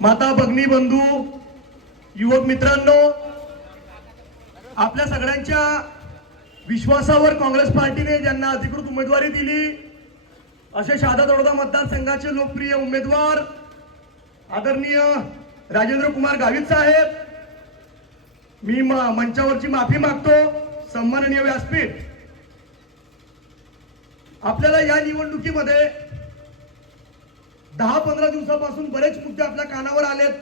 माता भग्नी बंधू युवक मित्रांनो आपल्या सगळ्यांच्या विश्वासावर काँग्रेस पार्टीने ज्यांना अधिकृत उमेदवारी दिली असे शहादा तळोदा मतदारसंघाचे लोकप्रिय उमेदवार आदरणीय राजेंद्र कुमार गावित साहेब. मी मा मंचावरची माफी मागतो. सन्माननीय व्यासपीठ. आपल्याला या निवडणुकीमध्ये दहा पंधरा दिवसापासून बरेच मुद्दे आपल्या कानावर आलेत.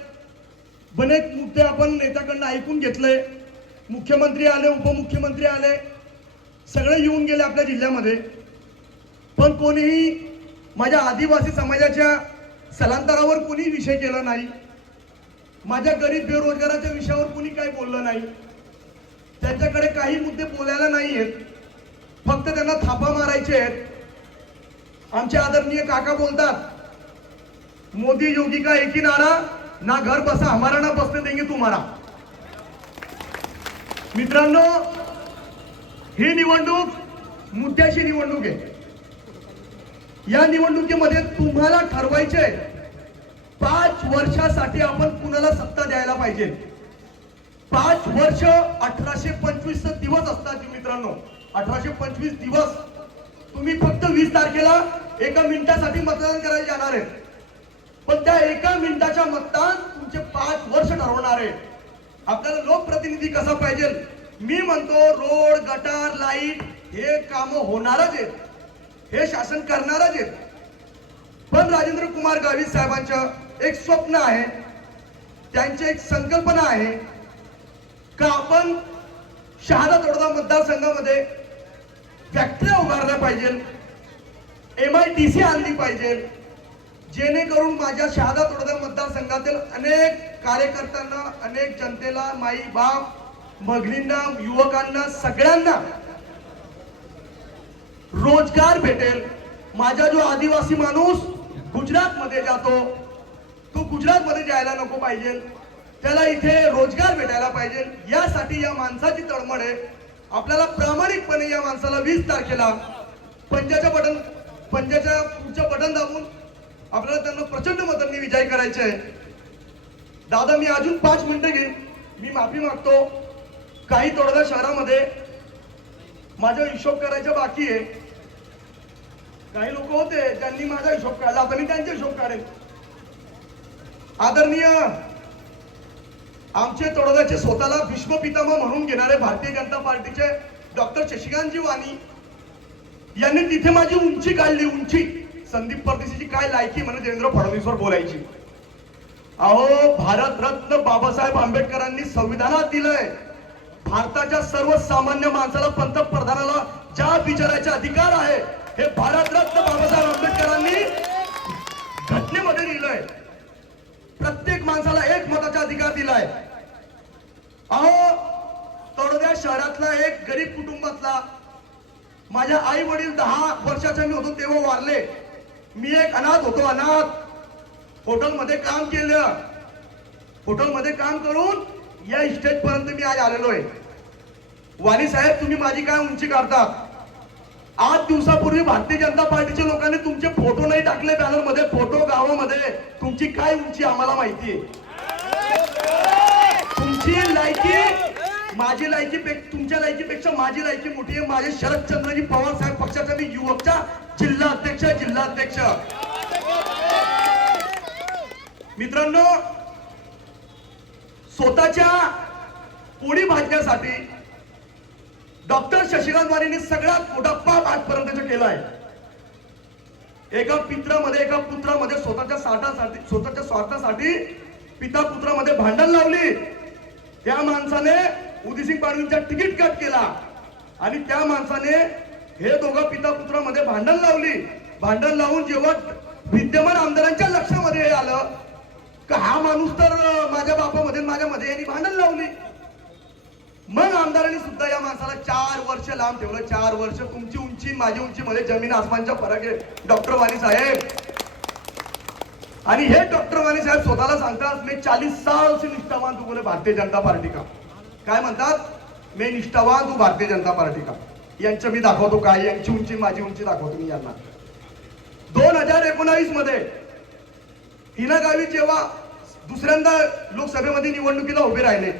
बरेच मुद्दे आपण नेत्याकडनं ऐकून घेतले मुख्यमंत्री आले उपमुख्यमंत्री आले सगळे येऊन गेले आपल्या जिल्ह्यामध्ये. पण कोणीही माझ्या आदिवासी समाजाच्या स्थलांतरावर कोणी विषय केला नाही. माझ्या गरीब बेरोजगाराच्या विषयावर कोणी काही बोललं नाही. त्यांच्याकडे काही मुद्दे बोलायला नाही आहेत. फक्त त्यांना थापा मारायचे आहेत. आमचे आदरणीय काका बोलतात मोदी योगी का एक ही नारा ना घर बसा हमारा ना बसने देंगे तुम्हारा. मित्रांनो ही निवडणूक मुद्द्याची निवडणूक आहे. या निवडणुकीमध्ये तुम्हाला ठरवायचे पाच वर्षासाठी आपण कुणाला सत्ता द्यायला पाहिजे? पाच वर्ष अठराशे पंचवीस दिवस असतात मित्रांनो. अठराशे पंचवीस दिवस. तुम्ही फक्त वीस तारखेला एका मिनिटासाठी मतदान करायला जाणार आहे. पण त्या एका मिनिटाच्या मतदान तुमचे पाच वर्ष ठरवणार आहे आपल्याला लोकप्रतिनिधी कसा पाहिजे? मी म्हणतो रोड गटार लाइट हे काम होणारच आहेत. हे शासन करणारच आहेत. पण राजेंद्र कुमार गावित साहेबांचं एक स्वप्न आहे. त्यांची एक संकल्पना आहे का आपण शहादा तोडदा मतदारसंघामध्ये फॅक्टऱ्या उभारल्या पाहिजे एम आय टी सी आणली पाहिजे जेणेकरून माझ्या शहादा तोडगा मतदारसंघातील अनेक कार्यकर्त्यांना अनेक जनतेला माई बाप मगरींना युवकांना सगळ्यांना रोजगार भेटेल. माझा जो आदिवासी माणूस गुजरातमध्ये जातो तो गुजरातमध्ये जायला नको पाहिजे. त्याला इथे रोजगार भेटायला पाहिजे. यासाठी या माणसाची तळमळ आहे. आपल्याला प्रामाणिकपणे या माणसाला वीस तारखेला पंजाच्या बटन पंजाच्या पुढचं बटन दाबून आपल्याला त्यांना प्रचंड मतांनी विजय करायचे आहे. दादा मी अजून पाच मिनिटं घेईन मी माफी मागतो. काही तोडगा शहरामध्ये माझा हिशोब करायचा बाकी आहे. काही लोक होते ज्यांनी माझा हिशोब काढला. आता मी त्यांचा हिशोब काढेल आदरणीय आमचे तोडगाचे स्वतःला भीष्म पितामह म्हणून घेणारे भारतीय जनता पार्टीचे डॉक्टर शशिकांतजी वाणी यांनी तिथे माझी उंची काढली उंची. संदीप परदेशीची काय लायकी म्हणून देवेंद्र फडणवीसवर बोलायची? अहो भारतरत्न बाबासाहेब आंबेडकरांनी संविधानात दिलंय. भारताच्या सर्वसामान्य माणसाला पंतप्रधानाला ज्या विचारायचा अधिकार आहे हे भारतरत्न बाबासाहेब आंबेडकरांनी घटनेमध्ये लिहिलंय. प्रत्येक माणसाला एक मताचा अधिकार दिलाय. अहो तळोद्या शहरातला एक गरीब कुटुंबातला माझ्या आई वडील दहा वर्षाचा मी होतो तेव्हा वारले. मी एक अनाथ होतो अनाथ. हॉटेलमध्ये काम केलं. हॉटेलमध्ये काम करून या स्टेज पर्यंत मी आज आलेलो आहे वाणी साहेब तुम्ही माझी काय उंची काढता? आठ दिवसापूर्वी भारतीय जनता पार्टीच्या लोकांनी तुमचे फोटो नाही टाकले बॅनरमध्ये फोटो गावामध्ये. तुमची काय उंची आम्हाला माहिती तुमची लायकी माझी लायकी तुमच्या लायकीपेक्षा माझी लायकी मोठी आहे. माझे शरदचंद्रजी पवार साहेब पक्षाचा मी युवकच्या जिल्हा अध्यक्ष जिल्हा अध्यक्ष मित्रांनो स्वतःच्या पोळी भाजण्यासाठी डॉक्टर शशिकांत वारीने सगळ्यात मोठा पाप आजपर्यंत केलाय. एका पित्रामध्ये एका पुत्रामध्ये स्वतःच्या साठासाठी स्वतःच्या स्वार्थासाठी पिता पुत्रामध्ये भांडण लावली. त्या माणसाने उदिसिंग पाडवींचा तिकीट कट केला. आणि त्या माणसाने हे दोघं पिता पुत्रामध्ये भांडण लावली. भांडण लावून जेव्हा विद्यमान आमदारांच्या लक्षामध्ये हे आलं का हा माणूस तर माझ्या बापामध्ये माझ्या माझ्यामध्ये यांनी भांडण लावली. मग आमदारांनी सुद्धा या माणसाला चार वर्ष लांब ठेवलं. चार वर्ष तुमची उंची माझी उंची मध्ये जमीन आसमानचा फरक. आहे डॉक्टर वाणी साहेब. आणि हे डॉक्टर वाणी साहेब स्वतःला सांगतात मी चाळीस साल से निष्ठावान तू बोले भारतीय जनता पार्टी का? काय म्हणतात? मी निष्ठावान तू भारतीय जनता पार्टी का? यांचं मी दाखवतो काय यांची उंची माझी उंची दाखवतो मी यांना. दोन हजार एकोणावीसमध्ये हिना गावी जेव्हा दुसऱ्यांदा लोकसभेमध्ये निवडणुकीला उभे राहिले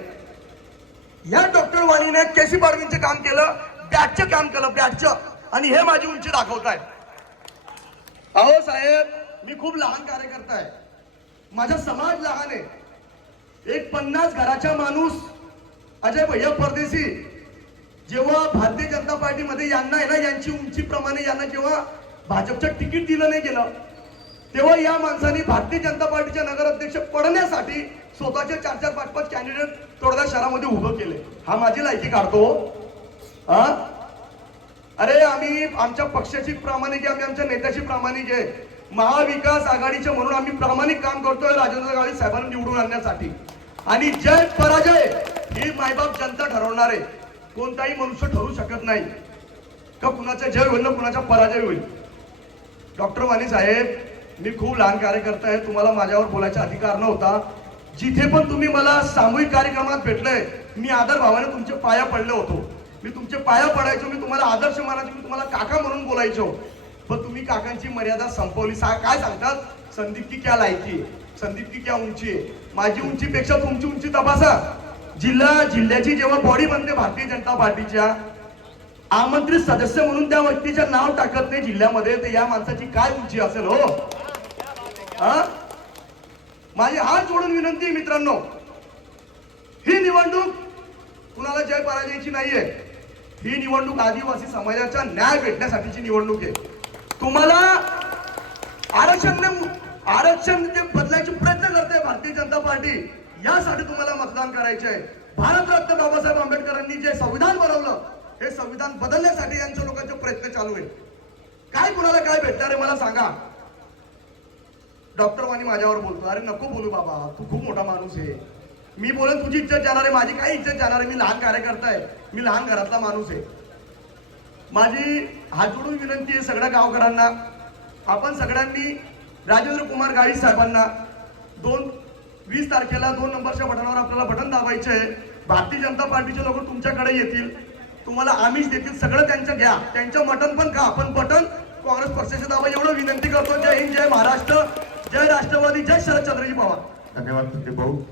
या डॉक्टर वाणीने केसी पाडवींचे काम केलं बॅटचं काम केलं बॅटचं आणि हे माझी उंची दाखवत आहे अहो साहेब मी खूप लहान कार्यकर्ता आहे. माझा समाज लहान आहे. एक पन्नास घराचा माणूस अजय भैया परदेशी जेव्हा भारतीय जनता पार्टीमध्ये यांना आहे ना यांची उंची प्रमाणे यांना जेव्हा भाजपचं तिकीट दिलं नाही गेलं तेव्हा या माणसाने भारतीय जनता पार्टीचे नगराध्यक्ष पडण्यासाठी स्वतःचे चार चार पाच पाच कॅन्डिडेट तोडगा शहरामध्ये उभं केले. हा माझी लायकी काढतो हो. हा. अरे आम्ही आमच्या पक्षाची प्रामाणिक आहे आम्ही आमच्या नेत्याची प्रामाणिक आहे महाविकास आघाडीचे म्हणून आम्ही प्रामाणिक काम करतोय राजेंद्र गावी साहेबांना निवडून आणण्यासाठी. आणि जय पराजय ही मायबाप जनता ठरवणार आहे. कोणताही मनुष्य ठरू शकत नाही. का कुणाचा जय होईल ना कुणाचा पराजय होईल? डॉक्टर वाणी साहेब मी खूप लहान कार्यकर्ता आहे. तुम्हाला माझ्यावर बोलायचा अधिकार नव्हता. जिथे पण तुम्ही मला सामूहिक कार्यक्रमात भेटलंय मी आदर भावाने तुमचे पाया पडले होतो. मी तुमचे पाया पडायचो मी तुम्हाला आदर्श मानायचो मी तुम्हाला काका म्हणून बोलायचो. पण तुम्ही काकांची मर्यादा संपवली. सा काय सांगतात? संदीप की क्या लायकी संदीप की क्या उंची आहे? माझी उंचीपेक्षा तुमची उंची तपासा. जिल्हा जिल्ह्याची जेव्हा बॉडी बनते भारतीय जनता पार्टीच्या आमंत्रित सदस्य म्हणून त्या व्यक्तीच्या नाव टाकत नाही जिल्ह्यामध्ये तर या माणसाची काय उंची असेल हो? माझी हात जोडून विनंती आहे मित्रांनो ही निवडणूक कुणाला जय पराजयाची नाहीये. ही निवडणूक आदिवासी समाजाचा न्याय भेटण्यासाठीची निवडणूक आहे. तुम्हाला आरक्षण आरक्षण ते बदलायचे प्रयत्न करते भारतीय जनता पार्टी. यासाठी तुम्हाला मतदान करायचे आहे भारतरत्न बाबासाहेब आंबेडकरांनी जे संविधान बनवलं हे संविधान बदलण्यासाठी यांच्या लोकांचे प्रयत्न चालू आहे काय कुणाला काय भेटणार आहे मला सांगा. डॉक्टर वाणी माझ्यावर बोलतो अरे नको बोलू बाबा तू खूप मोठा माणूस आहे. मी बोलेन तुझी इज्जत जाणार आहे माझी काय इज्जत जाणार आहे? मी लहान कार्यकर्ता आहे मी लहान घरातला माणूस आहे. माझी हातजोडून विनंती आहे सगळ्या गावकऱ्यांना. आपण सगळ्यांनी राजेंद्र कुमार गाळी साहेबांना दोन वीस तारखेला दोन नंबरच्या बटनावर आपल्याला बटन दाबायचे आहे. भारतीय जनता पार्टीचे लोक तुमच्याकडे येतील. तुम्हाला आमिष देतील. सगळं त्यांचं घ्या. त्यांचं मटन पण खा. पण बटन काँग्रेस पक्षाचे दाबा. एवढं विनंती करतो. जय हिंद जय महाराष्ट्र. जय राष्ट्रवादी. जय शरदचंद्रजी पवार. धन्यवाद भाऊ.